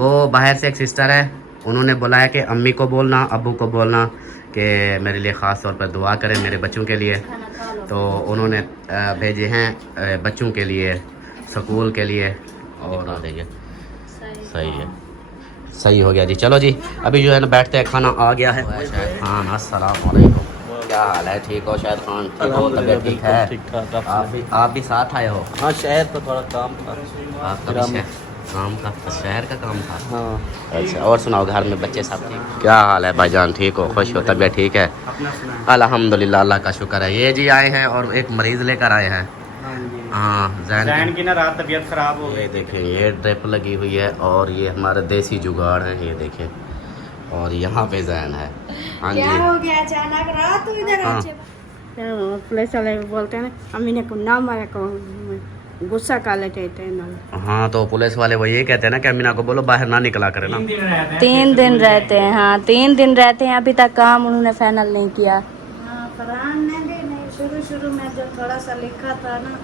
वो बाहर से एक सिस्टर है, उन्होंने बुलाया कि अम्मी को बोलना, अब्बू को बोलना कि मेरे लिए ख़ास तौर पर दुआ करें मेरे बच्चों के लिए। तो उन्होंने भेजे हैं बच्चों के लिए, स्कूल के लिए। और देखिए सही है, सही हो गया जी। चलो जी, अभी जो है ना बैठते हैं, खाना आ गया है। शायद खान, अस्सलाम वालेकुम, क्या हाल है? ठीक हो शायद खान? ठीक हो, तबीयत ठीक है? ठीक ठाक। आप भी साथ आए हो? हाँ, शहर पर थोड़ा काम था। आपका भी काम का, शहर का काम था? हाँ। अच्छा, और सुनाओ, घर में बच्चे सब ठीक? क्या हाल है भाईजान? ठीक हो, खुश हो, तबीयत ठीक है? अल्हम्दुलिल्लाह, अल्लाह का शुक्र है। ये जी आए हैं और एक मरीज़ लेकर आए हैं। हाँ, जैन की ना रात तबीयत खराब हो ये गई। देखें, ये ड्रिप लगी हुई है और ये हमारा देसी जुगाड़ है, ये देखें। और यहाँ पे जैन है। हाँ जी, क्या हो गया अचानक रात को इधर? हाँ। पुलिस वाले बोलते हैं ना, अम्मी ने को ना मारा को गुस्सा कर लेते हैं ना। हाँ, तो पुलिस वाले वो ये कहते हैं ना कि अमीना को बोलो बाहर ना निकला करे ना। 3 दिन रहते हैं। हाँ, 3 दिन रहते हैं। अभी तक काम उन्होंने फाइनल नहीं किया। हाँ, फरहान ने भी नहीं, शुरू में जो थोड़ा सा लिखा था ना,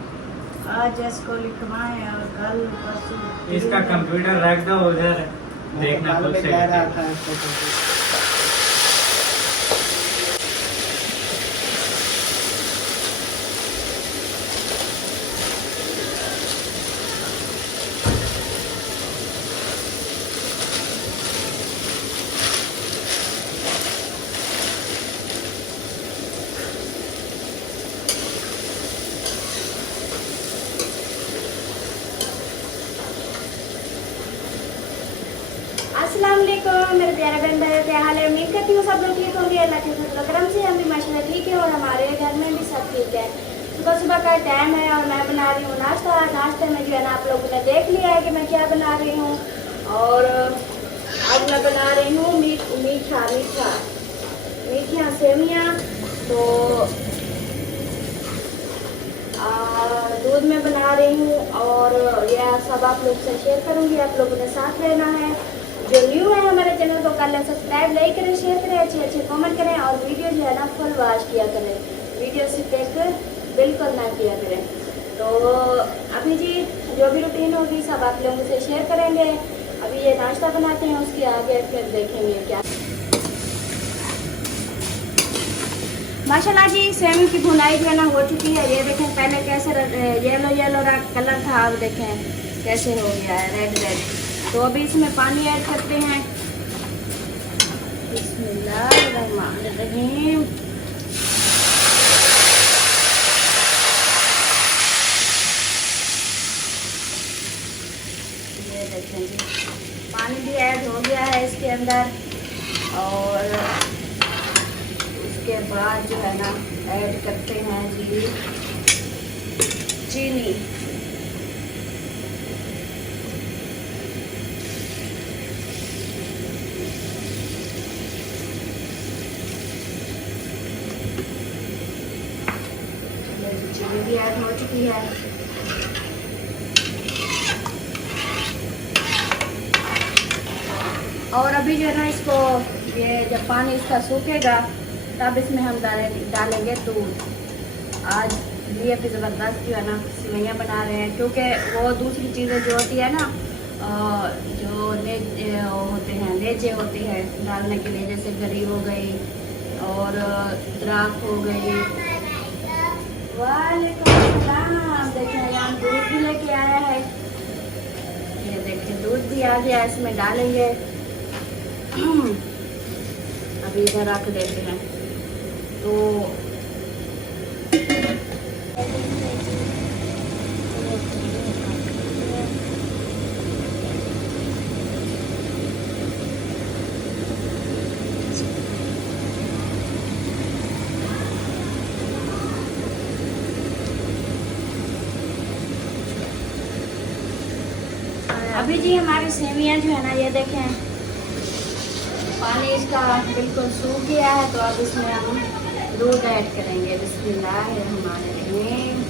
आज इसको लिखवाएं और कल परसों इसका कंप्यूटर रख दो उधर, देखना खुद से। अस्सलाम वालेकुम मेरे प्यारे बहन भाई, क्या हाल है? उम्मीद करती हूँ सब लोग ठीक होंगे। अल्लाह के फजल करम से हम भी माशाल्लाह ठीक है और हमारे घर में भी सब ठीक है। सुबह सुबह का टाइम है और मैं बना रही हूँ नाश्ता। नाश्ते में जो है ना, आप लोगों ने देख लिया है कि मैं क्या बना रही हूँ। और आज मैं बना रही हूँ मीठियाँ सेवियाँ। तो दूध में बना रही हूँ और यह सब आप लोग से शेयर करूँगी। आप लोगों ने साथ रहना है। जो न्यू है हमारे चैनल को कर लें सब्सक्राइब, लाइक करें, शेयर करें, अच्छे कमेंट करें और वीडियो जो है ना फुल वॉच किया करें। वीडियो से देख बिल्कुल ना किया करें। तो अभी जी जो भी रूटीन होगी सब आप लोगों से शेयर करेंगे। अभी ये नाश्ता बनाते हैं, उसके आगे फिर देखेंगे क्या। माशाल्लाह जी, सेवई की भुनाई जो है ना हो चुकी है। ये देखें, पहले कैसे येलो कलर था, अब देखें कैसे हो गया है रेड। तो अभी इसमें पानी ऐड करते हैं। बिस्मिल्लाहिर्रहमानिर्रहीम। ये देखें जी, पानी भी ऐड हो गया है इसके अंदर। और उसके बाद जो है ना ऐड करते हैं जी चीनी। चीनी भी ऐड हो चुकी है। और अभी जो है ना इसको, ये जब पानी इसका सूखेगा तब इसमें हम डालेंगे दूध। आज लिए भी ज़बरदस्त जो है ना सेवइयाँ बना रहे हैं, क्योंकि वो दूसरी चीज़ें जो होती है ना, जो होते हैं लेजे होती है डालने के लिए, जैसे गरी हो गई और द्राख हो गई। वालेकुम सलाम। देखें, यहाँ दूध भी लेके आया है। ये देखें, दूध भी आ गया, इसमें डालेंगे। अभी इधर रख देते हैं। तो अभी जी हमारी सेवियाँ जो है ना, ये देखें पानी इसका बिल्कुल सूख गया है। तो अब इसमें हम दूध ऐड करेंगे। बिस्मिल्लाहिर्रहमानिर्रहीम।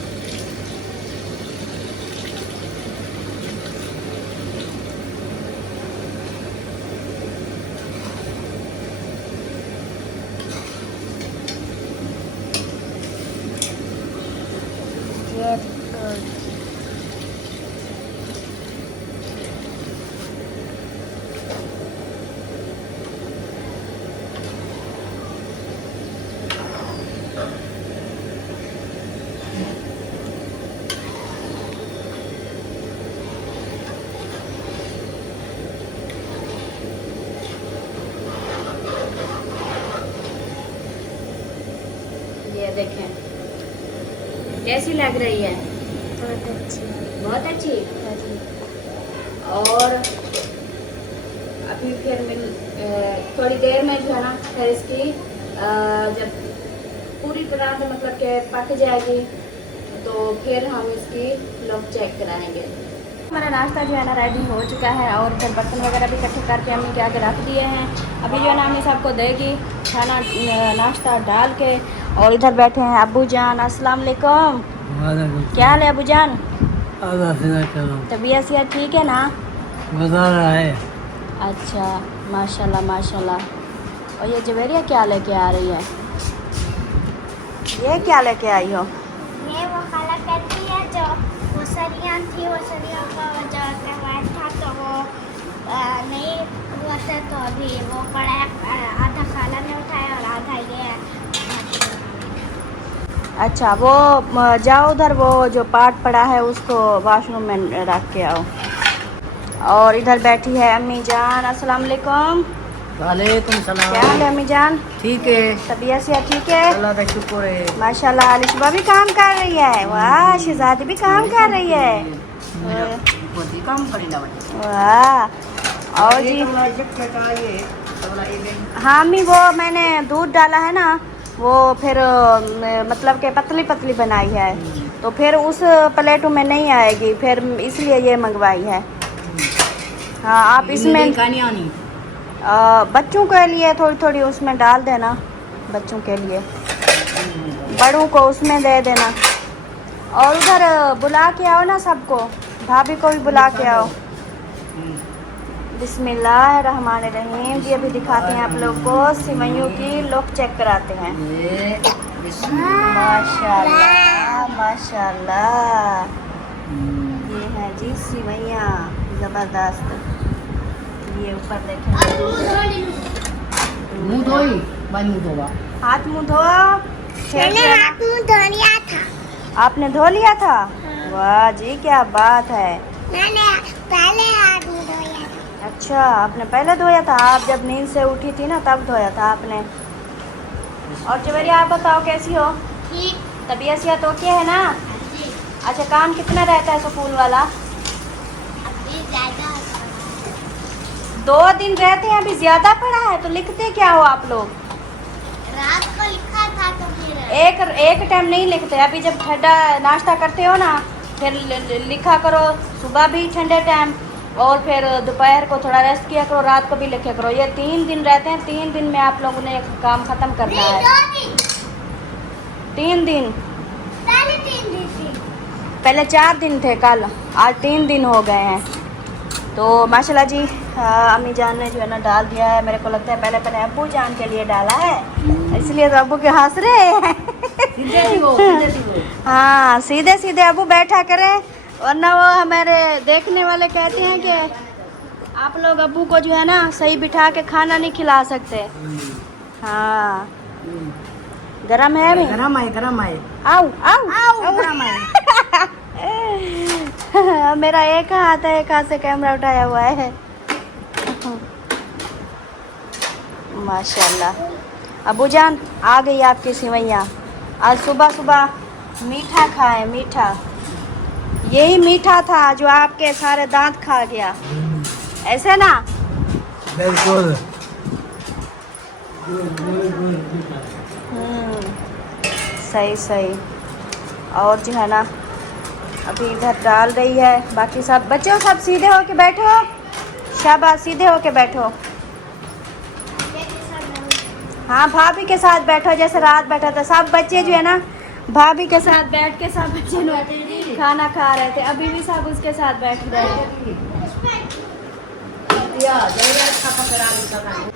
देखें कैसी लग रही है? बहुत अच्छी। बहुत अच्छी। और अभी फिर थोड़ी देर में जो है ना फिर इसकी जब पूरी तरह से मतलब कि पक जाएगी तो फिर हम इसकी लोग चेक कराएंगे। हमारा नाश्ता जो है ना रेडी हो चुका है और फिर बर्तन वगैरह भी इकट्ठे करके अम्मी के आगे रख दिए हैं। अभी जो है ना अम्मी सबको देगी खाना नाश्ता डाल के। और इधर बैठे हैं अब्बू जान। अस्सलाम वालेकुम। क्या हाल है अब्बू जान? तबीयत सेहत ठीक है ना? बता रहा है। अच्छा माशाल्लाह माशाल्लाह। और ये जवेरिया क्या लेके आ रही है? ये क्या लेके आई हो? ये वो खाला करती है जो वो सरियां थी, वो सरियों का जो करवाया था तो वो नहीं हुआ था, तो अभी वो पड़ा है, आधा खाला ने उठाया और आधा ये। अच्छा वो जाओ उधर वो जो पार्ट पड़ा है उसको वॉशरूम में रख के आओ। और इधर बैठी है अम्मी जान। अस्सलाम वालेकुम। वालेकुम सलाम। क्या हाल है अम्मी जान? ठीक है, तबीयत से ठीक है? अल्लाह का शुक्र है। माशाल्लाह अलिशबा भी काम कर रही है। वाह शहजादी भी काम कर रही है। काम करेगा वाह। और जी हाँ अम्मी वो मैंने दूध डाला है ना वो फिर मतलब के पतली पतली बनाई है तो फिर उस प्लेटों में नहीं आएगी, फिर इसलिए ये मंगवाई है। हाँ आप इसमें बच्चों के लिए थोड़ी थोड़ी उसमें डाल देना, बच्चों के लिए, बड़ों को उसमें दे देना। और उधर बुला के आओ ना सबको, भाभी को भी बुला के आओ। बिस्मिल्लाहिर्रहमानिर्रहीम जी। अभी दिखाते हैं आप लोग को सिवैयों की, लोग चेक कराते हैं। माशाल्लाह माशाल्लाह। ये है जी सिवैयाँ ज़बरदस्त। ये ऊपर देखें, मुँह धोई, मुँह धोवा। हाथ मुँह धो। मैंने हाथ मुँह धो लिया था। आपने धो लिया था? वाह जी क्या बात है। मैंने पहले हाथ मुँह धोया था। अच्छा आपने पहले धोया था? आप जब नींद से उठी थी ना तब धोया था आपने। और जवेरिया आप बताओ कैसी हो? ठीक। तबीयत सेहत ओके है ना? जी। अच्छा काम कितना रहता है स्कूल वाला? अभी ज़्यादा 2 दिन रहते हैं, अभी ज्यादा पड़ा है तो लिखते क्या हो आप लोग? रात को लिखा था तो फिर एक टाइम नहीं लिखते। अभी जब ठंडा नाश्ता करते हो ना फिर लिखा करो, सुबह भी ठंडे टाइम और फिर दोपहर को थोड़ा रेस्ट किया करो, रात को भी लिखा करो। ये 3 दिन रहते हैं, 3 दिन में आप लोगों ने काम खत्म करना है। 3 दिन। पहले 3 दिन थी। पहले 4 दिन थे, कल आज 3 दिन हो गए हैं। तो माशाल्लाह जी अम्मी जान ने जो है ना डाल दिया है। मेरे को लगता है पहले पहले अब्बू जान के लिए डाला है, इसलिए तो अब्बू के हंस रहे हैं। हाँ सीधे सीधे अब्बू बैठा करें, वरना वो हमारे देखने वाले कहते हैं कि आप लोग अब्बू को जो है ना सही बिठा के खाना नहीं खिला सकते। हाँ गरम है अभी? गरम है। आओ आओ आओ गरम है। मेरा एक हाथ है, एक हाथ से कैमरा उठाया हुआ है। माशाल्लाह। अबू जान आ गई आपकी सिवैयाँ। आज सुबह सुबह मीठा खाए, मीठा। यही मीठा था जो आपके सारे दांत खा गया, ऐसे ना? बिल्कुल। सही सही। और जो है ना अभी इधर डाल रही है। बाकी सब बच्चों सब सीधे होके बैठो, शाबाश सीधे होके बैठो। हाँ भाभी के साथ बैठो जैसे रात बैठा था। सब बच्चे जो है ना भाभी के साथ बैठ के सब बच्चे लोग खाना खा रहे थे, अभी भी सब उसके साथ बैठ रहे हैं।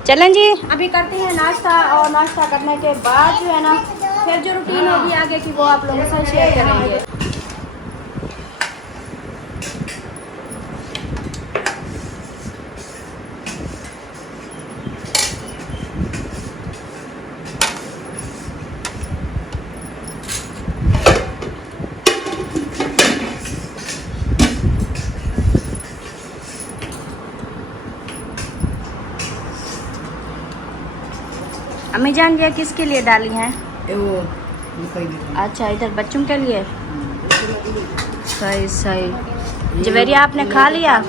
चलें जी अभी करते हैं नाश्ता, और नाश्ता करने के बाद जो है ना फिर जो रूटीन होगी आगे की वो आप लोगों से शेयर करेंगे। अम्मी जान ये किसके लिए डाली हैं? वो अच्छा, इधर बच्चों के लिए। सही सही। जवेरिया आपने खा लिया?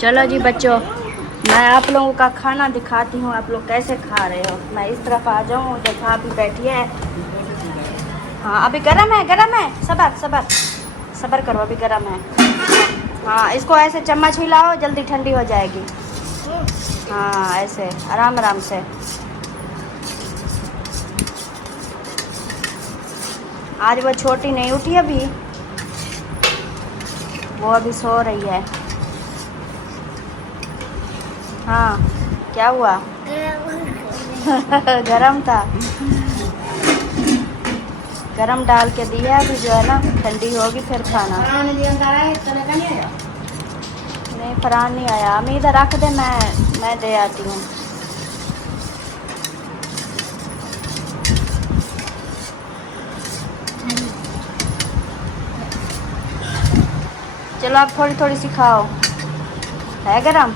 चलो जी बच्चों, मैं आप लोगों का खाना दिखाती हूँ, आप लोग कैसे खा रहे हो। मैं इस तरफ आ जाऊँ, उधर भाभी बैठी है। हाँ अभी गरम है, गरम है, सबर सबर सबर करो, अभी गरम है। हाँ इसको ऐसे चम्मच हिलाओ, जल्दी ठंडी हो जाएगी। हाँ ऐसे आराम आराम से। आज वो छोटी नहीं उठी अभी, वो अभी सो रही है। हाँ क्या हुआ? गरम था, गरम डाल के दिया, अभी जो है ना ठंडी होगी फिर खाना। नहीं फरहान नहीं आया, हम इधर रख दे, मैं दे आती हूँ। चलो आप थोड़ी थोड़ी सी खाओ। है गरम?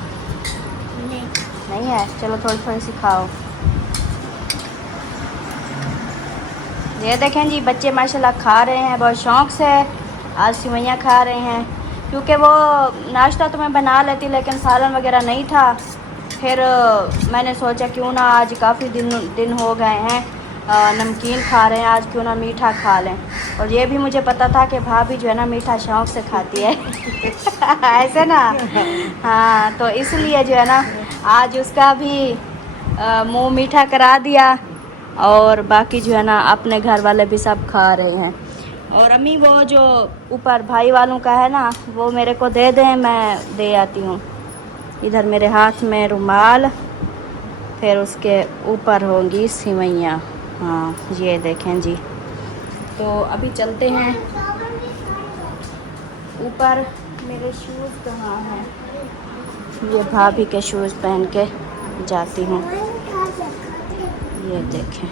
नहीं है, चलो थोड़ी थोड़ी सी खाओ। ये देखें जी बच्चे माशाल्लाह खा रहे हैं बहुत शौक़ से। आज सिवैयाँ खा रहे हैं, क्योंकि वो नाश्ता तो मैं बना लेती लेकिन सालन वगैरह नहीं था। फिर मैंने सोचा क्यों ना आज काफ़ी दिन हो गए हैं नमकीन खा रहे हैं, आज क्यों ना मीठा खा लें। और ये भी मुझे पता था कि भाभी जो है ना मीठा शौक़ से खाती है। ऐसे ना, हाँ तो इसलिए जो है ना आज उसका भी मुंह मीठा करा दिया। और बाकी जो है ना अपने घर वाले भी सब खा रहे हैं। और अम्मी वो जो ऊपर भाई वालों का है ना, वो मेरे को दे दें, मैं दे आती हूँ। इधर मेरे हाथ में रुमाल, फिर उसके ऊपर होंगी सिवैयाँ। हाँ ये देखें जी। तो अभी चलते हैं ऊपर। मेरे शूज़ कहाँ हैं? ये भाभी के शूज़ पहन के जाती हूँ। ये देखें।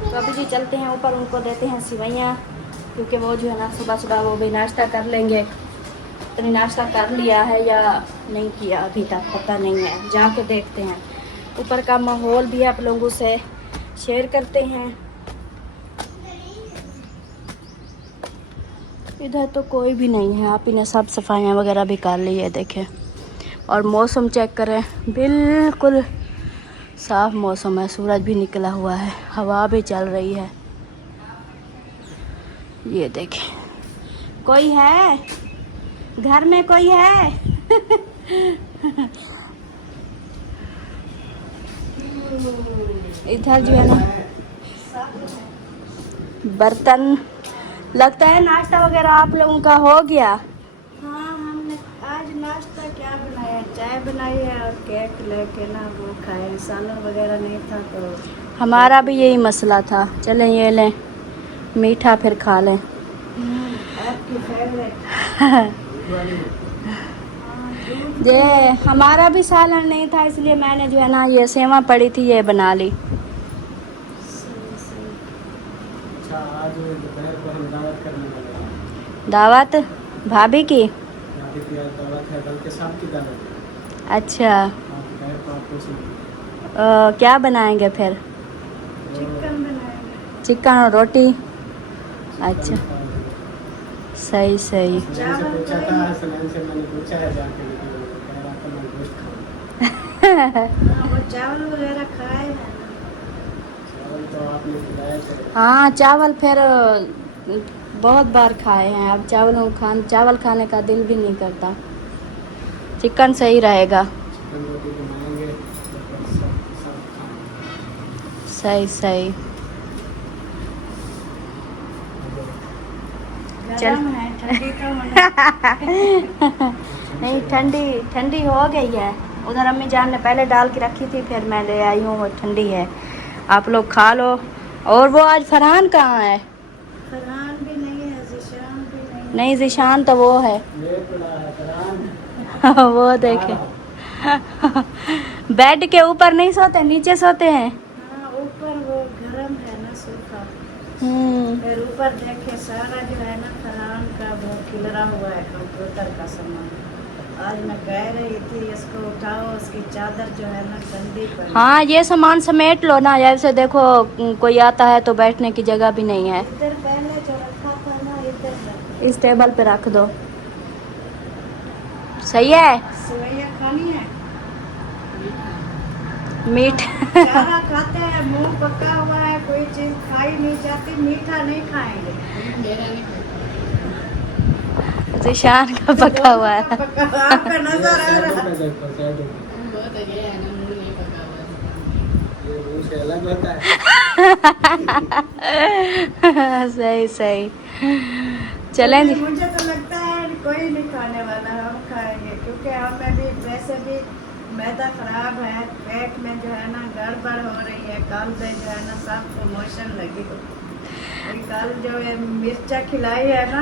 तो अभी जी चलते हैं ऊपर, उनको देते हैं सिवैयाँ, क्योंकि वो जो है ना सुबह सुबह वो भी नाश्ता कर लेंगे। तो नाश्ता कर लिया है या नहीं किया अभी तक पता नहीं है, जाके देखते हैं। ऊपर का माहौल भी आप लोगों से शेयर करते हैं। इधर तो कोई भी नहीं है, आप इन्हें सब सफाइयाँ वगैरह भी कर ली है देखें। और मौसम चेक करें, बिल्कुल साफ मौसम है, सूरज भी निकला हुआ है, हवा भी चल रही है। ये देखें, कोई है घर में? कोई है? इधर जो है ना बर्तन, लगता है नाश्ता वगैरह आप लोगों का हो गया। हाँ हमने आज नाश्ता क्या बनाया, चाय बनाई है और केक लेके ना वो खाए, सालन वगैरह नहीं था। तो हमारा भी यही मसला था। चलें ये लें मीठा, फिर खा लें। आपकी फेवरेट। ये हमारा भी सालन नहीं था, इसलिए मैंने जो है ना ये सेवा पड़ी थी ये बना ली। अच्छा आज दोपहर को हम दावत करने वाले हैं। दावत भाभी की? भाभी की आज दावत है, बल्कि सबकी दावत है। अच्छा दोपहर को आपको सुनिए। क्या बनाएंगे फिर? चिकन बनाएंगे। चिकन और रोटी। अच्छा सही सही। मैंने पूछा था, सलाम से मैंने पूछा है जाके, कह रहा था मैं गोश्त खाऊं। वो चावल वगैरह खाए। चावल तो आपने खिलाया था। हाँ चावल फिर बहुत बार खाए हैं, अब चावल खाने का दिल भी नहीं करता। चिकन सही रहेगा। चिकन रोटी बनाएंगे तो सब खाएंगे। सही सही। चल है ठंडी तो नहीं ठंडी हो गई है। उधर अम्मी जान ने पहले डाल के रखी थी, फिर मैं ले आई हूँ, वो ठंडी है। आप लोग खा लो। और वो आज फरहान कहाँ है? फरहान भी नहीं है, ज़िशान भी नहीं ज़िशान तो वो है। ले पड़ा है फरहान। वो देखे बेड के ऊपर नहीं सोते, नीचे सोते हैं। हाँ ऊपर वो गरम है ना सोफा। फिर ऊपर देखे सारा जो है ना फरहान का वो खिलरा हुआ है कंप्यूटर का सामान। आज मैं कह रही थी इसको उठाओ, उसकी चादर जो है ना गंदी पड़ी। हाँ ये सामान समेट लो ना, ऐसे देखो कोई आता है तो बैठने की जगह भी नहीं है। इधर पहले जो रखा था ना इधर रख। इस टेबल पे रख दो, सही है। सेवइयाँ खानी है, मीठ चारा खाते हैं, मुंह पका हुआ है, कोई चीज खाई नहीं जाती, मीठा नहीं खाएंगे। जिशान का पका हुआ है। आपका नजर आ रहा है। ये मुंह से अलग होता है। सही सही। चलें जी। मुझे तो लगता है कोई नहीं खाने वाला, हम खाएंगे क्योंकि हमें भी वैसे भी मैदा खराब है, पेट में जो है ना गड़बड़ हो रही है। कल से जो है ना सब प्रमोशन लगी, कल जो है मिर्चा खिलाई है ना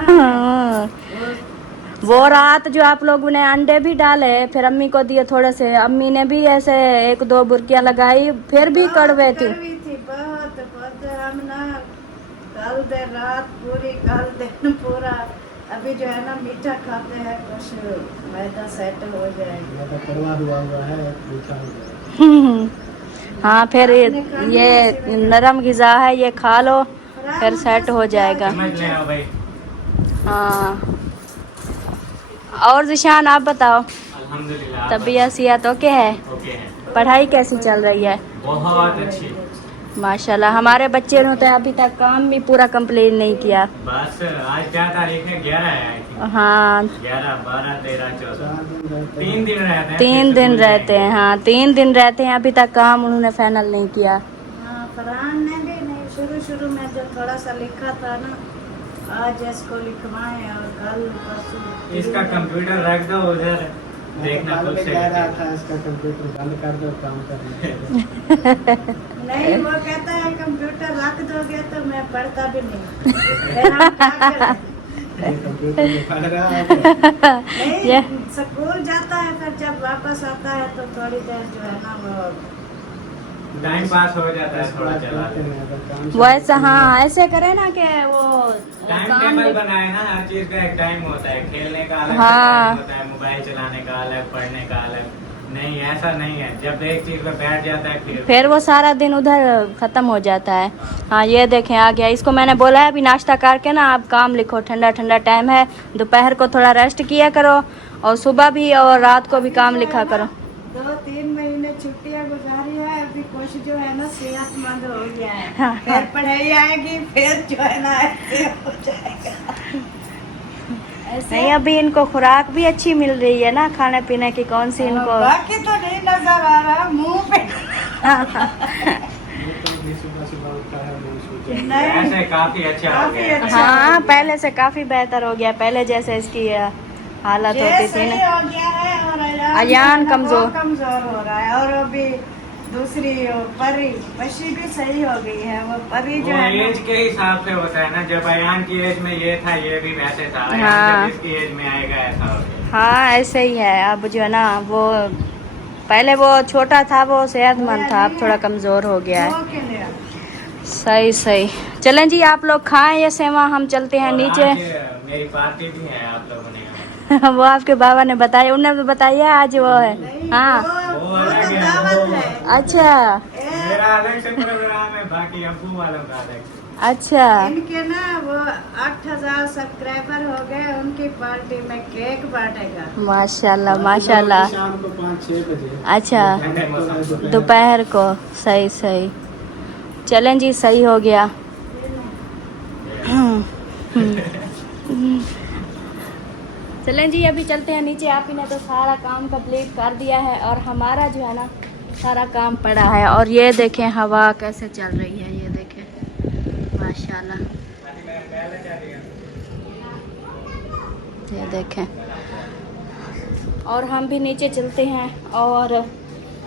वो रात जो आप लोगों ने अंडे भी डाले, फिर अम्मी को दिए थोड़े से, अम्मी ने भी ऐसे 1-2 बुर्कियां लगाई, फिर भी कड़वे थी। बहुत बहुत हम ना कल देर रात पूरी, कल दिन पूरा। अभी जो है ना मीठा खाते हैं, कुछ मैदा सेट हो जाएगा। मैदा कड़वा हुआ है, मीठा हो गया। हाँ फिर ये नरम गिजा है, ये खा लो फिर सेट हो जाएगा। हाँ और जिशान आप बताओ, अल्हम्दुलिल्लाह तबीयत सेहत ओके है? ओके है, पढ़ाई कैसी चल रही है? बहुत अच्छी। माशाल्लाह। हमारे बच्चे ने तो अभी तक काम भी पूरा कंप्लीट नहीं किया। बस आज क्या तारीख है? 11 है आई थिंक। हाँ 11, 12, 13, 14, 4 दिन रहते 3 दिन रहते हैं। 3 दिन रहते हैं। हाँ 3 दिन रहते हैं, अभी तक काम उन्होंने फाइनल नहीं किया। हाँ फरहान ने भी नहीं, शुरू में जो थोड़ा सा लिखा था ना, आज इसको लिखवाएं और कल परसों इसका कंप्यूटर रख दो उधर, देखना कल खुद में से। कह रहा था इसका कंप्यूटर बंद कर दो, काम करने। नहीं, वो कहता है कंप्यूटर रख दोगे तो मैं पढ़ता भी नहीं। फिर हम क्या करें? कंप्यूटर में पढ़ रहा है। नहीं, ये स्कूल जाता है, फिर जब वापस आता है तो थोड़ी देर जो है ना वो टाइम पास हो जाता है थोड़ा चला। वैसे हाँ ऐसे करे ना कि वो टाइम काम टेबल भी- बनाए ना, हर चीज का एक टाइम होता है। खेलने का अलग हाँ। टाइम होता है, मोबाइल चलाने का अलग, पढ़ने का अलग। नहीं ऐसा नहीं है, जब एक चीज पे बैठ जाता है फिर वो सारा दिन उधर खत्म हो जाता है। हाँ ये देखें आ गया। इसको मैंने बोला है अभी नाश्ता करके ना आप काम लिखो, ठंडा ठंडा टाइम है, दोपहर को थोड़ा रेस्ट किया करो और सुबह भी और रात को भी काम लिखा करो। 2-3 महीने छुट्टियां गुजारी है, अभी कुछ जो है ना सेहतमंद हो गया है। हाँ, फिर पढ़ाई आएगी, फिर जो है ना ऐसे हो जाएगा। नहीं अभी इनको खुराक भी अच्छी मिल रही है ना, खाने पीने की कौन सी इनको। बाकी तो नहीं नजर आ रहा मुंह पे। सुबह उठता है, मुंह सूज जाता है। नहीं, ऐसे काफी अच्छा हो काफी गया। अच्छा। हाँ पहले से काफी बेहतर हो गया, पहले जैसे इसकी हालत ये होती थी सही ना। हो गया है और अयान जो है ना कमजोर। वो कमजोर हो रहा है। और अभी दूसरी वो पशी भी सही हो गई है। वो परी जो वो है ना, एज के हिसाब से होता है ना, जब अयान की एज में ये था ये भी वैसे था। अयान हाँ। जब इसकी एज में आएगा ऐसा हो गया। हाँ ऐसे ही है। अब जो है ना वो पहले वो छोटा था, वो सेहतमंद था, अब थोड़ा कमजोर हो गया है। वो के लिए सही सही। चलें जी आप लोग खाएं ये सेवा, हम चलते हैं और नीचे। आज मेरी पार्टी भी है आप लोगों ने। वो आपके बाबा ने बताया, उन्होंने भी बताया आज वो है। नहीं, हाँ वो वो तो अलग है, दावत वो- है। अच्छा मेरा अलग से प्रोग्राम है, बाकी अब्बू वालों का अलग। अच्छा। इनके ना वो 8000 सब्सक्राइबर हो गए, उनकी पार्टी में केक बांटेगा। माशाल्लाह माशाल्लाह। शाम को 5-6 बजे। अच्छा दोपहर दोपहर को, सही सही। चलें जी सही हो गया। चलें जी अभी चलते हैं नीचे। आप ही ने तो सारा काम कंप्लीट कर दिया है और हमारा जो है ना सारा काम पड़ा है। और ये देखें हवा कैसे चल रही है, ये देखें माशाल्लाह, ये देखें। और हम भी नीचे चलते हैं और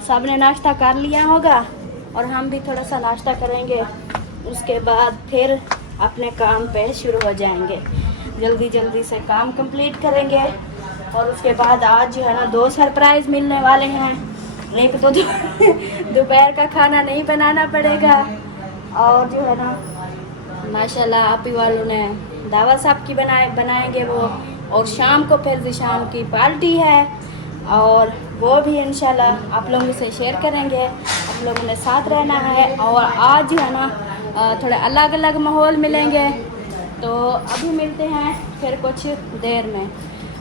सब ने नाश्ता कर लिया होगा और हम भी थोड़ा सा नाश्ता करेंगे, उसके बाद फिर अपने काम पे शुरू हो जाएंगे। जल्दी जल्दी से काम कंप्लीट करेंगे और उसके बाद आज जो है ना 2 सरप्राइज मिलने वाले हैं। एक तो दोपहर का खाना नहीं बनाना पड़ेगा और जो है ना माशाल्लाह आप ही वालों ने दावत साहब की बनाएंगे वो, और शाम को फिर जिशान की पार्टी है और वो भी इंशाल्लाह आप लोगों से शेयर करेंगे। आप लोगों ने साथ रहना है और आज है ना थोड़े अलग अलग माहौल मिलेंगे। तो अभी मिलते हैं फिर कुछ देर में।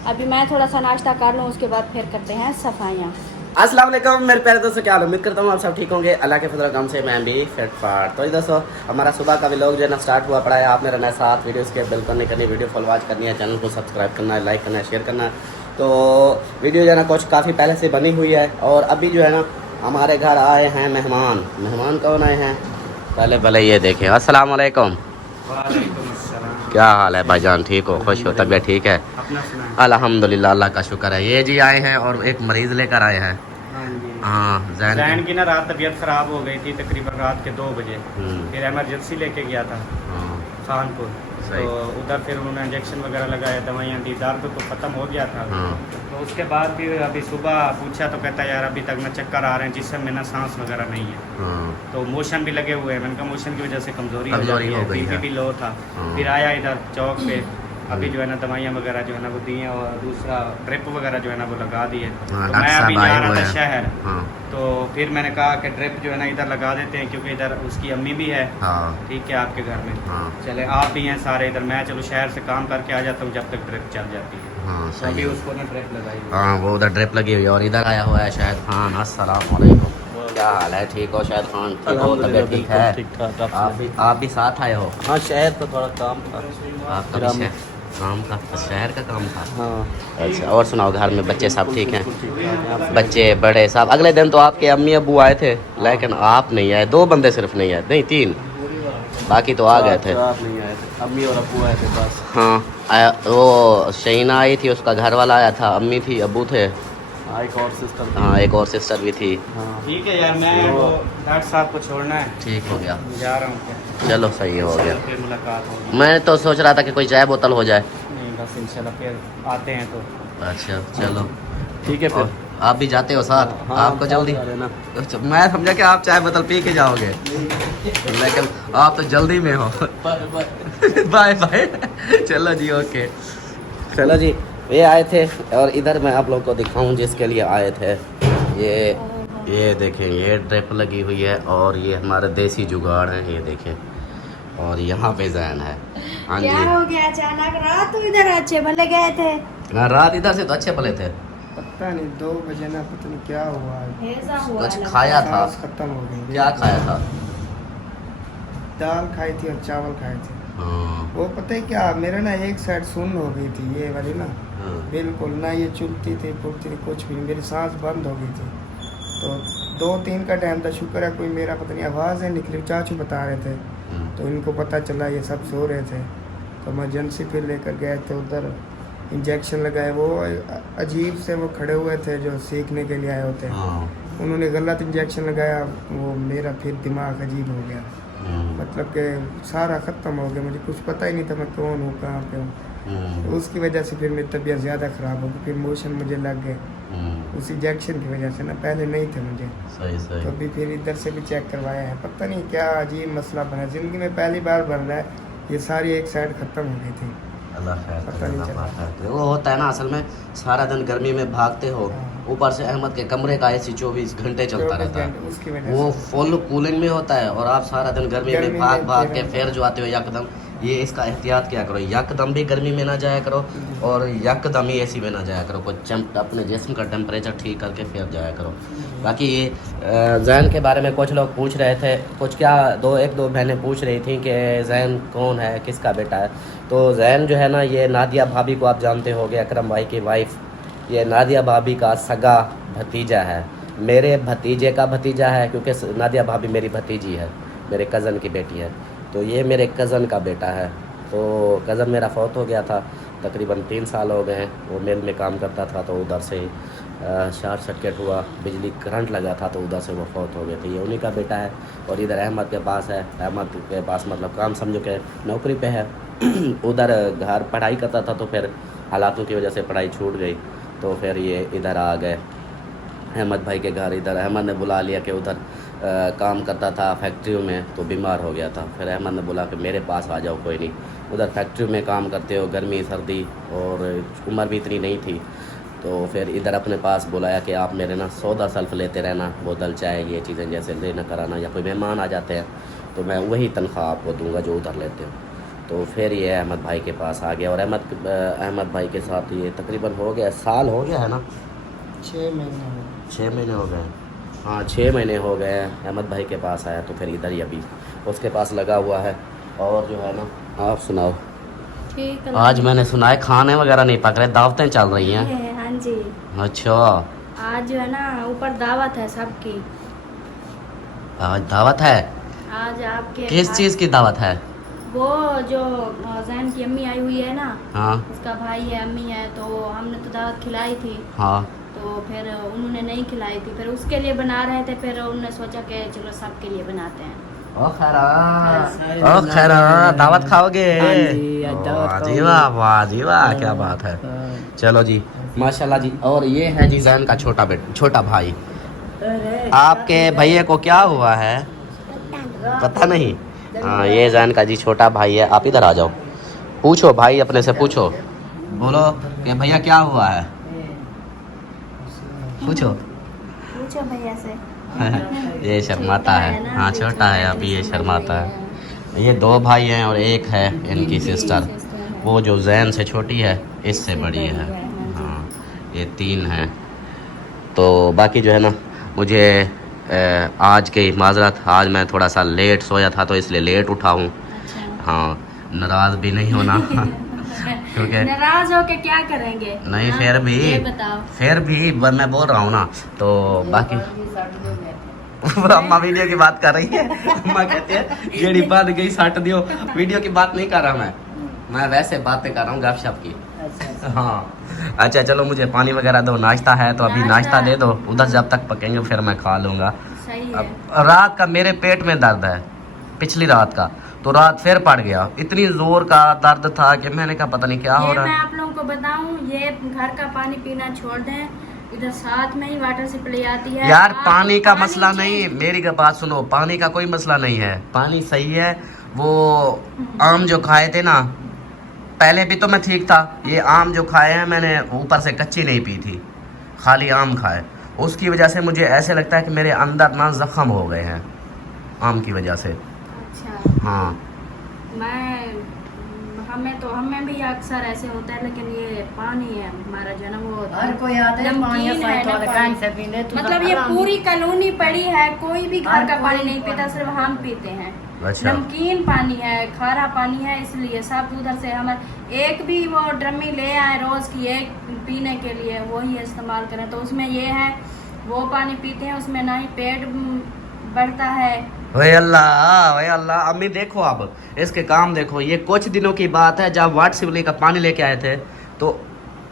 अभी मैं थोड़ा सा नाश्ता कर लूँ, उसके बाद फिर करते हैं सफाइयाँ। अस्सलाम वालेकुम मेरे प्यारे दोस्तों, क्या हाल है? उम्मीद करता हूँ आप सब ठीक होंगे। अल्लाह के फजल काम से मैं भी फिट फाट। तो दोस्तों हमारा सुबह का व्लॉग जो है ना स्टार्ट हुआ पड़ा है। आपने रहना है साथ, वीडियो स्किप बिल्कुल नहीं करनी, वीडियो फॉलो वॉच करनी है, चैनल को सब्सक्राइब करना है, लाइक करना है, शेयर करना है। तो वीडियो जो है ना कुछ काफ़ी पहले से बनी हुई है और अभी जो है ना हमारे घर आए हैं मेहमान। मेहमान कौन आए हैं पहले पहले ये देखें। अस्सलाम वालेकुम। वालेकुम अस्सलाम। क्या हाल है भाईजान? ठीक हो, खुश हो, तबीयत ठीक है? अपना सुनाएं। अल्हम्दुलिल्लाह, अल्लाह का शुक्र है। ये जी आए हैं और एक मरीज़ लेकर आए हैं। हाँ जी। हाँ जैन जैन की ना रात तबीयत ख़राब हो गई थी, तकरीबन रात के 2 बजे। हम्म, फिर इमरजेंसी लेके गया था हाँ, खानपुर। सही। तो उधर फिर उन्होंने इंजेक्शन वगैरह लगाए, दवाइयाँ दी, दर्द तो ख़त्म हो गया था। हाँ, तो उसके बाद फिर अभी सुबह पूछा तो कहता यार अभी तक मैं चक्कर आ रहे हैं, जिससे में ना सांस वगैरह नहीं है। हाँ, तो मोशन भी लगे हुए हैं। मैंने कहा मोशन की वजह से कमज़ोरी हो कमज़ोरी जाती हो है, गई बीपी है। भी लो था। हाँ। फिर आया इधर चौक पे, अभी जो है ना दवाइयाँ वगैरह जो है ना वो दी हैं और दूसरा ड्रिप वगैरह जो है ना वो लगा दिए। हाँ, तो डॉक्टर मैं साहब अभी आए जा रहा हुए था हैं। शहर। हाँ, तो फिर मैंने कहा कि ड्रिप जो है ना इधर लगा देते हैं, क्योंकि इधर उसकी अम्मी भी है, हाँ, ठीक है, आपके घर में। हाँ, चले आप भी हैं सारे इधर, मैं चलो शहर से काम करके आ जाता हूँ जब तक ड्रिप चल जाती है। हाँ, तो सही अभी है। उसको ना ड्रिप लगाई हुई है। हाँ, वो उधर ड्रिप लगी हुई है और इधर आया हुआ है शाहिद खान। अस्सलाम वालेकुम। क्या हाल है? ठीक हो शाहिद खान? ठीक हो, तबीयत ठीक है? आप भी साथ आए हो? हाँ शहर तो थोड़ा काम था। आपका भी काम का शहर का काम था? हाँ अच्छा, और सुनाओ, घर में बच्चे सब ठीक हैं? ठीक बच्चे बड़े सब? अगले दिन तो आपके अम्मी अब्बू आए थे लेकिन आप नहीं आए। 2 बंदे सिर्फ नहीं आए, नहीं 3, बाकी तो आ गए थे। आप नहीं आए थे, अम्मी और अब्बू आए थे बस। हाँ वो शहीना आई थी, उसका घर वाला आया था, अम्मी थी, अब्बू थे। हाँ एक और सिस्टर थी। हाँ एक और सिस्टर भी थी। हाँ ठीक है यार, मैं वो डॉक्टर साहब को छोड़ना है, ठीक हो गया, जा रहा हूँ। चलो सही हो गया। फिर मुलाकात होगी। मैं तो सोच रहा था कि कोई चाय बोतल हो जाए। नहीं बस इंशाल्लाह फिर आते हैं तो। अच्छा चलो ठीक है और फिर। आप भी जाते हो साथ? हाँ, आपको जल्दी? जा रहे ना। अच्छा, मैं समझा कि आप चाय बोतल पी के जाओगे लेकिन आप तो जल्दी में हो। Bye bye. चलो जी, ओके। चलो जी, ये आए थे और इधर मैं आप लोगों को दिखाऊं जिसके लिए आए थे। ये देखें, ये ड्रिप लगी हुई है और ये हमारे देसी जुगाड़ है, ये देखें। और यहाँ पे जैन है। हाँ क्या जी, हो गया अचानक? रात तो इधर अच्छे भले गए थे। हाँ, रात इधर से तो अच्छे भले थे। पता नहीं 2 बजे ना, पता नहीं क्या हुआ, ऐसा हुआ कुछ लगता खाया है। था? सांस खत्म हो गई। क्या खाया था? दाल खाई थी और चावल खाए थे। हाँ, वो पता है क्या, मेरा ना एक साइड सुन्न हो गई थी, ये वाली ना हाँ, बिल्कुल ना, ये चुलती थी फूलती थी, कुछ भी नहीं, मेरी सांस बंद हो गई थी। तो 2-3 का टाइम था, शुक्र है कोई मेरा पता नहीं आवाज़ें निकली, चाचू बता रहे थे। तो इनको पता चला, ये सब सो रहे थे, तो इमरजेंसी फिर लेकर गए थे उधर, इंजेक्शन लगाए। वो अजीब से वो खड़े हुए थे जो सीखने के लिए आए होते हैं, हाँ, उन्होंने गलत इंजेक्शन लगाया। वो मेरा फिर दिमाग अजीब हो गया, मतलब कि सारा ख़त्म हो गया, मुझे कुछ पता ही नहीं था मैं कौन हूँ, कहाँ पे हूँ। तो उसकी वजह से फिर मेरी तबीयत ज़्यादा ख़राब हो गई, फिर मोशन मुझे लग गए उस इंजेक्शन की वजह से ना, पहले नहीं थे मुझे। सही तो सही। अभी फिर इधर से भी चेक करवाया है, पता नहीं क्या अजीब मसला बना, ज़िंदगी में पहली बार बन रहा है। ये सारी एक साइड ख़त्म हो गई थी। अल्लाह खैर पता करे, नहीं अल्लाह चला। पाक खैर करे। वो होता है ना, असल में सारा दिन गर्मी में भागते हो, हाँ। ऊपर से अहमद के कमरे का एसी 24 घंटे चलता रहता है, उसकी वजह वो से फुल कूलिंग में होता है और आप सारा दिन गर्मी गर्मी में भाग में भाग के फिर फिर जो आते हो यकदम, ये इसका एहतियात किया करो, यकदम भी गर्मी में ना जाया करो और यकदम ही एसी में ना जाया करो, कुछ अपने जिस्म का टेम्परेचर ठीक करके फिर जाया करो। बाकी ये जैन के बारे में कुछ लोग पूछ रहे थे, कुछ क्या 1-2 बहनें पूछ रही थी कि जैन कौन है, किसका बेटा है। तो जैन जो है ना, ये नादिया भाभी को आप जानते होंगे, अकरम भाई की वाइफ, ये नादिया भाभी का सगा भतीजा है, मेरे भतीजे का भतीजा है, क्योंकि नादिया भाभी मेरी भतीजी है, मेरे कज़न की बेटी है। तो ये मेरे कज़न का बेटा है। तो कज़न मेरा फौत हो गया था, तकरीबन 3 साल हो गए हैं। वो मिल में काम करता था, तो उधर से शॉर्ट सर्किट हुआ, बिजली करंट लगा था, तो उधर से वो फौत हो गए थे। ये उन्हीं का बेटा है। और इधर अहमद के पास है, अहमद के पास मतलब काम समझो कि नौकरी पे है। उधर घर पढ़ाई करता था, तो फिर हालातों की वजह से पढ़ाई छूट गई, तो फिर ये इधर आ गए अहमद भाई के घर। इधर अहमद ने बुला लिया कि उधर काम करता था फैक्ट्री में, तो बीमार हो गया था। फिर अहमद ने बोला कि मेरे पास आ जाओ, कोई नहीं, उधर फैक्ट्री में काम करते हो, गर्मी सर्दी और उम्र भी इतनी नहीं थी, तो फिर इधर अपने पास बुलाया कि आप मेरे ना सौदा सल्फ लेते रहना, बोतल चाय ये चीज़ें जैसे लेना कराना, या कोई मेहमान आ जाते हैं तो मैं वही तनख्वाह आपको दूंगा जो उधर लेते हो। तो फिर ये अहमद भाई के पास आ गया और अहमद भाई के साथ ये तकरीबन हो गया, साल हो गया है ना, 6 महीने में 6 महीने हो गए। हाँ 6 महीने हो गए अहमद भाई के पास आया, तो फिर इधर ही अभी उसके पास लगा हुआ है। और जो है ना, आप सुनाओ। ठीक है। आज मैंने सुना है खाने वगैरह नहीं पक रहे, दावतें चल रही हैं। हाँ जी, अच्छा, आज जो है ना ऊपर दावत है सबकी। आज दावत है? आज आपके किस चीज़ की दावत है? वो जो जैन की अम्मी आई हुई है ना, हाँ उसका भाई है, अम्मी है, तो हमने तो दावत खिलाई थी, हाँ। तो फिर उन्होंने नहीं खिलाई थी, फिर उसके लिए बना रहे थे, फिर उन्होंने सोचा कि चलो सबके लिए बनाते हैं। ओ खैरा दावत खाओगे? वाह जी वाह, वाह जी वाह, क्या बात है। चलो जी, माशाल्लाह जी। और ये है जी जैन का छोटा भाई। आपके भैया को क्या हुआ है पता नहीं? हाँ, ये जैन का जी छोटा भाई है। आप इधर आ जाओ, पूछो भाई अपने से पूछो, बोलो कि भैया क्या हुआ है, पूछो। पूछो भैया से। ये शर्माता है, हाँ छोटा है अभी, ये शर्माता है। ये 2 भाई हैं और एक है इनकी सिस्टर, वो जो जैन से छोटी है इससे बड़ी है। हाँ, ये 3 हैं। तो बाकी जो है ना, मुझे आज की माजरत, आज मैं थोड़ा सा लेट सोया था तो इसलिए लेट उठा हूँ। हाँ, नाराज़ भी नहीं होना क्योंकि नाराज हो के क्या करेंगे? नहीं, हाँ, फिर भी ये बताओ। फिर भी मैं बोल रहा हूँ ना, तो बाकी अम्मा वीडियो की बात कर रही है। अम्मा कहते हैं जेड़ी बात गई सट दियो, वीडियो की बात नहीं कर रहा मैं वैसे बातें कर रहा हूँ गपशप की। हाँ अच्छा, चलो मुझे पानी वगैरह दो, नाश्ता है तो अभी नाश्ता दे दो, उधर जब तक पकेंगे फिर मैं खा लूँगा। सही है। अब रात का मेरे पेट में दर्द है, पिछली रात का, तो रात फिर पड़ गया, इतनी जोर का दर्द था कि मैंने कहा पता नहीं क्या हो रहा मैं है। आप लोगों को बताऊं, ये घर का पानी पीना छोड़ दें, इधर साथ में ही वाटर सप्लाई आती है यार। आप पानी का मसला चेंज- नहीं, मेरी बात सुनो, पानी का कोई मसला नहीं है, पानी सही है। वो आम जो खाए थे ना, पहले भी तो मैं ठीक था, ये आम जो खाए हैं मैंने ऊपर से कच्ची नहीं पी थी, खाली आम खाए, उसकी वजह से मुझे ऐसे लगता है कि मेरे अंदर ना जख्म हो गए हैं आम की वजह से। अच्छा, हाँ हमें भी अक्सर ऐसे होता है, लेकिन ये पानी है हमारा जो है ना, वो हर कोई आता है पानी नमकीन है है ना तो पानी। से पीने तो मतलब ये पूरी कॉलोनी पड़ी है, कोई भी घर हर का पानी कोई नहीं पीता, सिर्फ हम पीते हैं। अच्छा, नमकीन पानी है, खारा पानी है, इसलिए सब उधर से हमारे एक भी वो ड्रमी ले आए रोज की एक पीने के लिए, वही इस्तेमाल करें, तो उसमें ये है वो पानी पीते हैं, उसमें ना ही पेट बढ़ता है। वही अल्लाह। अम्मी देखो, अब इसके काम देखो, ये कुछ दिनों की बात है जब वाट शिवली का पानी लेके आए थे, तो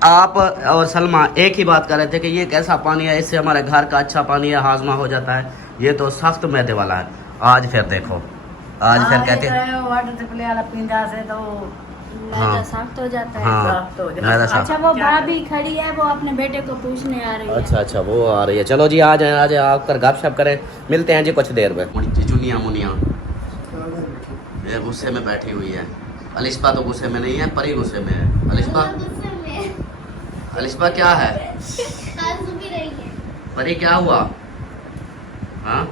आप और सलमा एक ही बात कर रहे थे कि ये कैसा पानी है, इससे हमारे घर का अच्छा पानी है, हाजमा हो जाता है, ये तो सख्त मैदे वाला है। आज फिर देखो, आज फिर कहते हैं वाटर सप्लाई वाला पींदा से तो मैदा सख्त हो जाता है। हाँ, सख्त हो जाता है। मैदा सख्त। अच्छा, वो भाभी खड़ी है, वो अपने बेटे को पूछने आ रही है। अच्छा, वो आ रही है। चलो जी, आ जाए आकर गपशप करें, मिलते हैं जी कुछ देर में। चुनिया मुनिया ये गुस्से में बैठी हुई है। अलिशबा तो गुस्से में नहीं है, परी गुस्से में है। अलिशबा क्या है? परी क्या हुआ? हाँ,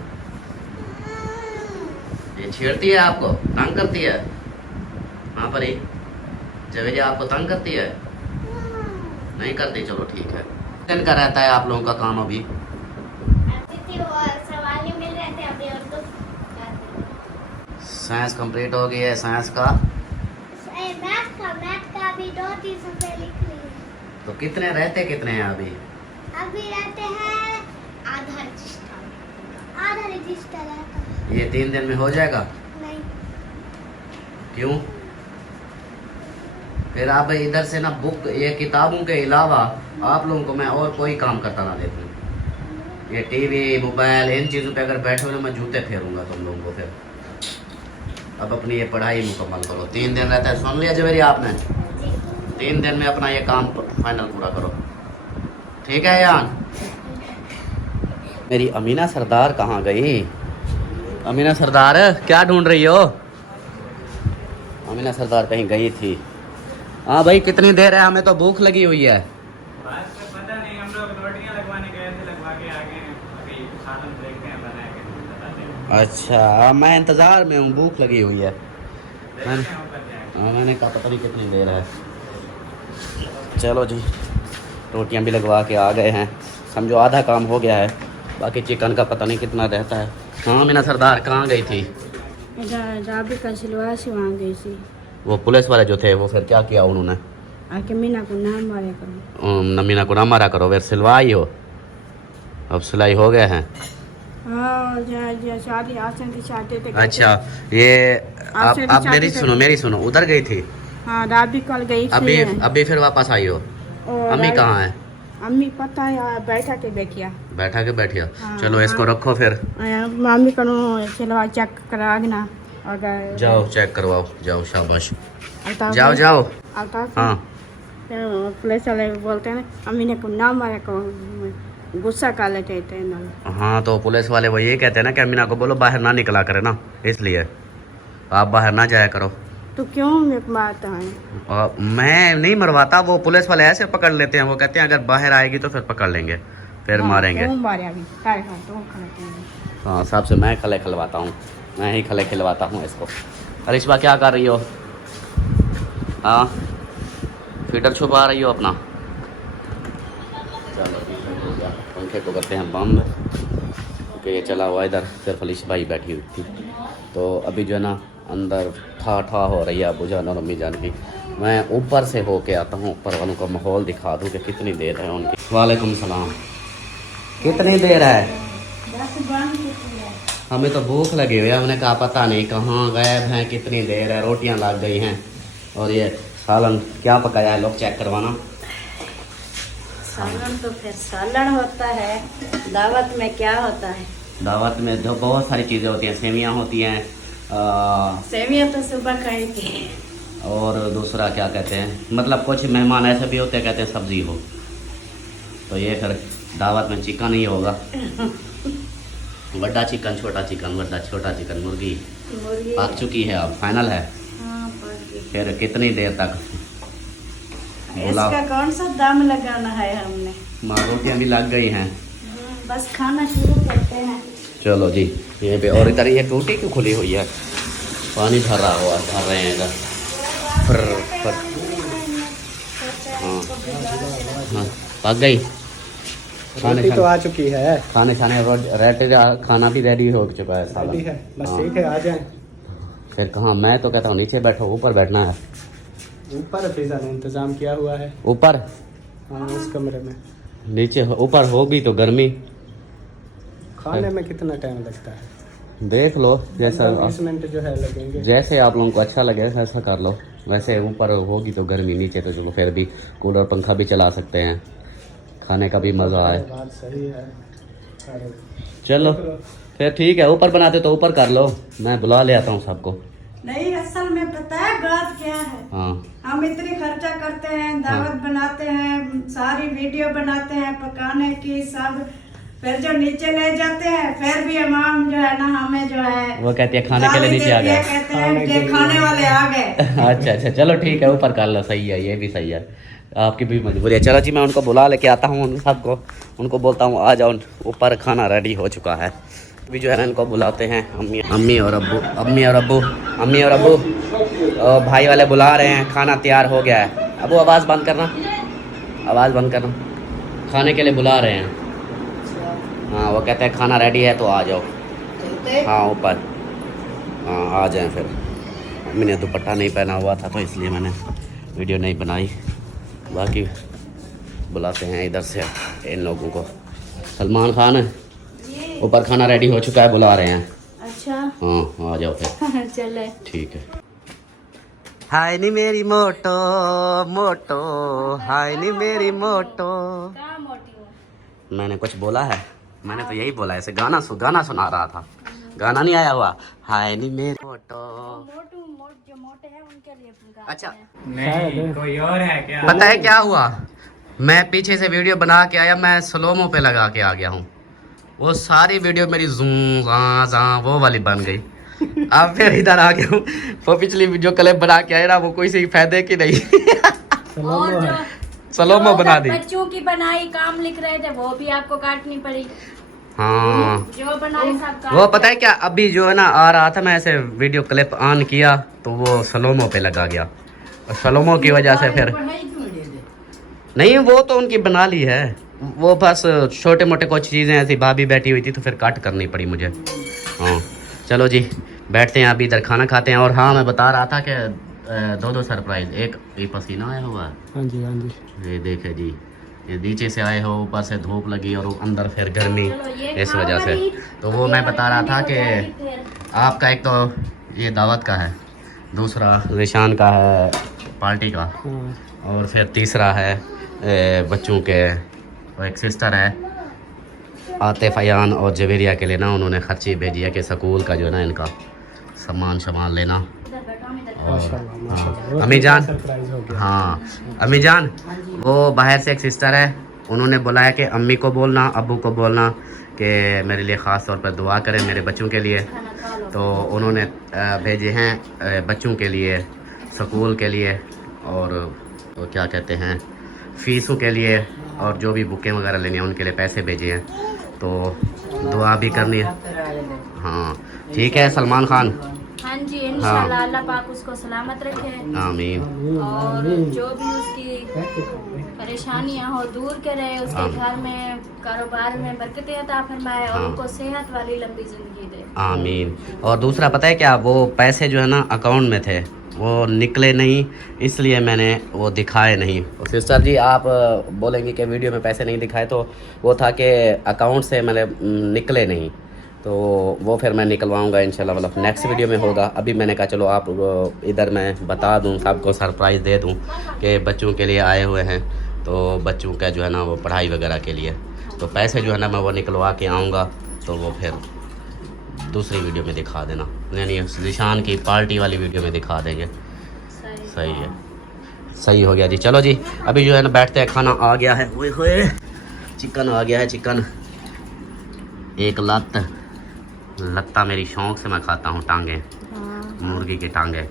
ये छेड़ती है आपको, तंग करती है? हाँ परी, जवेरिया आपको तंग करती है? नहीं करती, चलो ठीक है। दिन का रहता है आप लोगों का काम अभी? साइंस कंप्लीट हो गई है, साइंस का अभी 2-3 सफे लिख ली है। तो कितने रहते कितने हैं अभी? अभी रहते हैं आधा रजिस्टर रहता है। ये 3 दिन में हो जाएगा? नहीं, क्यों? फिर आप इधर से ना बुक, ये किताबों के अलावा आप लोगों को मैं और कोई काम करता ना देखूं। ये टीवी मोबाइल इन चीज़ों पे अगर बैठे हो ना, मैं जूते फेरूंगा तुम लोगों को। फिर अब अपनी ये पढ़ाई मुकम्मल करो, 3 दिन रहता है, सुन लिया जवेरी आपने? 3 दिन में अपना ये काम फाइनल पूरा करो, ठीक है यार? मेरी अमीना सरदार कहाँ गई? अमीना सरदार क्या ढूंढ रही हो? अमीना सरदार कहीं गई थी। हाँ भाई कितनी देर है, हमें तो भूख लगी हुई है। बस पता नहीं, हम लोग रोटियां लगवाने गए थे, लगवा के आ गए हैं। अभी सालन देखते हैं बना के बताते हैं। अच्छा मैं इंतज़ार में हूँ, भूख लगी हुई है। देखते हैं ऊपर जाके। हाँ मैंने कहा पता नहीं कितनी देर है। चलो जी रोटियां भी लगवा के आ गए हैं, समझो आधा काम हो गया है, बाकी चिकन का पता नहीं कितना रहता है। हाँ अमीना सरदार कहाँ गई थी? राबी का सिलवा से वहाँ गई थी। वो पुलिस वाले जो थे वो फिर क्या किया उन्होंने? आके मीना को नाम मारे करो। मीना को ना मारा करो, फिर सिलवाई हो, अब सिलाई हो गए हैं। हाँ शादी आसन की शादी थे। अच्छा ये आप मेरी सुनो उधर गई थी? हाँ राबी कल गई थी। अभी फिर वापस आई हो? अम्मी कहाँ है? अम्मी पता है बैठा के बैठिया। हाँ, चलो इसको रखो फिर। मम्मी करो सिलवा चेक करा ना, अगर जाओ चेक करवाओ, जाओ शाबाश, जाओ। हाँ पुलिस वाले बोलते हैं अम्मी ने को ना मारा को गुस्सा कर लेते हैं। हाँ तो पुलिस वाले वो ये कहते हैं ना कि अमीना को बोलो बाहर ना निकला करे ना, इसलिए आप बाहर ना जाया करो। तो क्यों मारता है? मैं नहीं मरवाता, वो पुलिस वाले ऐसे पकड़ लेते हैं, वो कहते हैं अगर बाहर आएगी तो फिर पकड़ लेंगे, फिर मारेंगे। हाँ सबसे मैं खले खिलवाता हूँ, मैं ही खले खिलवाता हूँ इसको। अरिशबा क्या कर रही हो? हाँ फीडर छुपा रही हो अपना? चलो ठीक हो गया, पंखे को करते हैं बंद क्योंकि ये चला हुआ इधर, सिर्फ अलिशबा ही बैठी हुई थी। तो अभी जो है ना अंदर ठा हो रही है अबू जान और अम्मी जान की। मैं ऊपर से होके आता हूँ, ऊपर वालों का माहौल दिखा दूँ कि कितनी देर है उनकी। वालेकुम सलाम। कितनी देर है? हमें तो भूख लगी हुई है, हमने कहा पता नहीं कहाँ गायब हैं, कितनी देर है, रोटियां लग गई हैं। और ये सालन क्या पकाया है, लोग चेक करवाना। सालन तो फिर सालन होता है, दावत में क्या होता है? दावत में जो बहुत सारी चीज़ें होती हैं, सेवियाँ होती हैं, सेवियाँ तो सुबह खाई थी। और दूसरा क्या कहते हैं, मतलब कुछ मेहमान ऐसे भी होते हैं कहते हैं सब्जी हो, तो ये फिर दावत में चिकन ही होगा। बड़ा चिकन छोटा चिकन, बड़ा छोटा चिकन, मुर्गी पक चुकी है, अब फाइनल है। फिर कितनी देर तक? इसका कौन सा दाम लगाना है हमने? रोटियाँ भी लग गई हैं, बस खाना शुरू करते हैं। चलो जी यहीं पे। और इधर ये टूटी क्यों खुली हुई है? पानी भर रहे हैं इधर। हाँ हाँ पक गई। खाने तो आ चुकी है, खाने खाना भी रेडी हो चुका है साला। है बस ठीक है, आ जाए। फिर कहाँ? मैं तो कहता हूँ नीचे बैठो, ऊपर बैठना है। ऊपर फिजा ने इंतजाम किया हुआ है। ऊपर? हाँ उस कमरे में। नीचे ऊपर होगी तो गर्मी। खाने में कितना टाइम लगता है? देख लो जैसा 20 मिनट जो है लगेंगे, जैसे आप लोगों को अच्छा लगे ऐसा कर लो। वैसे ऊपर होगी तो गर्मी, नीचे तो चलो फिर भी कूलर पंखा भी चला सकते हैं, खाने का भी मज़ा आए। बात सही है। चलो फिर ठीक है, ऊपर बनाते तो ऊपर कर लो, मैं बुला ले आता हूँ सबको। नहीं असल में पता है बात क्या है? हाँ हम इतनी खर्चा करते हैं, दावत बनाते हैं, सारी वीडियो बनाते हैं पकाने की सब, फिर जो नीचे ले जाते हैं फिर भी इमाम जो है ना हमें जो है वो कहती है खाने के लिए नीचे आ गए, कहते हैं कि खाने वाले आ गए। अच्छा चलो ठीक है, ऊपर कर लो, सही है, ये भी सही है, आपकी भी मजबूरी है। चलो जी मैं उनको बुला लेके आता हूँ, उन सबको उनको बोलता हूँ आ जाओ, ऊपर खाना रेडी हो चुका है। अभी जो है ना इनको बुलाते हैं, अम्मी और अब्बू भाई वाले बुला रहे हैं, खाना तैयार हो गया है। अबू आवाज़ बंद करना, खाने के लिए बुला रहे हैं। हाँ वो कहते हैं खाना रेडी है तो आ जाओ। हाँ ऊपर, हाँ आ जाएं। फिर अम्मी ने दुपट्टा नहीं पहना हुआ था तो इसलिए मैंने वीडियो नहीं बनाई। बाकी बुलाते हैं इधर से इन लोगों को। सलमान खान ऊपर खाना रेडी हो चुका है, बुला रहे हैं। अच्छा हाँ आ जाओ फिर। चले ठीक है। हाय नी मेरी मोटो हाय नी मेरी मोटो। मैंने कुछ बोला है? मैंने तो यही बोला, ऐसे गाना सुना रहा था, गाना नहीं आया हुआ। हाय नी मेरी मोटो। जो मोटे हैं उनके लिए अच्छा नहीं कोई और है क्या? पता है क्या हुआ, मैं पीछे से वीडियो बना के आया, मैं स्लोमो पे लगा के आ गया हूँ, वो सारी वीडियो मेरी जूम जा वो वाली बन गई। अब फिर इधर आ गया हूँ। वो पिछली वीडियो क्लिप बना के आए ना, वो कोई से फायदे की नहीं। और जो सलोमो बना दी। बच्चों की बनाई काम लिख रहे थे वो भी आपको काटनी पड़ी। हाँ जो बनाई सब वो पता है क्या, अभी जो है ना आ रहा था, मैं ऐसे वीडियो क्लिप ऑन किया तो वो सलोमो पे लगा गया, और सलोमो की वजह से फिर नहीं, वो तो उनकी बना ली है। वो बस छोटे मोटे कुछ चीज़ें ऐसी भाभी बैठी हुई थी तो फिर कट करनी पड़ी मुझे। हाँ चलो जी बैठते हैं, अभी इधर खाना खाते हैं। और हाँ मैं बता रहा था कि दो सरप्राइज, एक ये पसीना आया हुआ है, हाँ जी ये देखे जी, ये नीचे से आए हो, ऊपर से धूप लगी और अंदर फिर गर्मी, इस वजह से। तो वो मैं बता रहा था कि आपका एक तो ये दावत का है, दूसरा रिशान का है पार्टी का, और फिर तीसरा है बच्चों के, और एक सिस्टर है आतिफ अयान और जवेरिया के लिए ना उन्होंने खर्ची भेजी है कि स्कूल का जो है ना इनका सामान लेना। और अम्मी जान, हाँ अम्मी जान, वो बाहर से एक सिस्टर है, उन्होंने बुलाया कि अम्मी को बोलना अब्बू को बोलना कि मेरे लिए ख़ास तौर पर दुआ करें मेरे बच्चों के लिए। तो उन्होंने भेजे हैं बच्चों के लिए, स्कूल के लिए, और वो क्या कहते हैं फ़ीसों के लिए, और जो भी बुकें वगैरह लेनी है उनके लिए पैसे भेजे हैं, तो दुआ भी करनी है। हाँ ठीक है सलमान खान। हाँ जी इंशाल्लाह अल्लाह पाक उसको सलामत रखे, आमीन। और जो भी उसकी परेशानियां हो दूर करे, उसके घर में कारोबार में बरकतें अता फरमाए और उनको सेहत वाली लंबी जिंदगी दे, आमीन। और दूसरा पता है क्या, वो पैसे जो है ना अकाउंट में थे वो निकले नहीं, इसलिए मैंने वो दिखाए नहीं। और सिस्टर जी आप बोलेंगे कि वीडियो में पैसे नहीं दिखाए, तो वो था कि अकाउंट से मैंने निकले नहीं, तो वो फिर मैं निकलवाऊंगा इंशाल्लाह, मतलब नेक्स्ट वीडियो में होगा। अभी मैंने कहा चलो आप इधर मैं बता दूं, सबको सरप्राइज़ दे दूं कि बच्चों के लिए आए हुए हैं, तो बच्चों का जो है ना वो पढ़ाई वगैरह के लिए, तो पैसे जो है ना मैं वो निकलवा के आऊँगा, तो वो फिर दूसरी वीडियो में दिखा देना, यानी निशान की पार्टी वाली वीडियो में दिखा देंगे। सही है, सही हो गया जी। चलो जी अभी जो है ना बैठते हैं, खाना आ गया है, ओए होए चिकन आ गया है, चिकन एक लत्ता मेरी शौक से मैं खाता हूँ, टांगे मुर्गी की टांगे।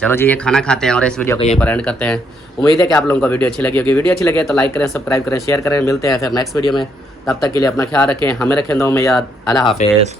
चलो जी ये खाना खाते हैं और इस वीडियो को यहीं पर एंड करते हैं। उम्मीद है कि आप लोगों को वीडियो अच्छी लगी होगी। वीडियो अच्छी लगे तो लाइक करें, सब्सक्राइब करें, शेयर करें। मिलते हैं फिर नेक्स्ट वीडियो में, तब तक के लिए अपना ख्याल रखें, हमें रखें दो में याद। अल्लाह हाफिज़।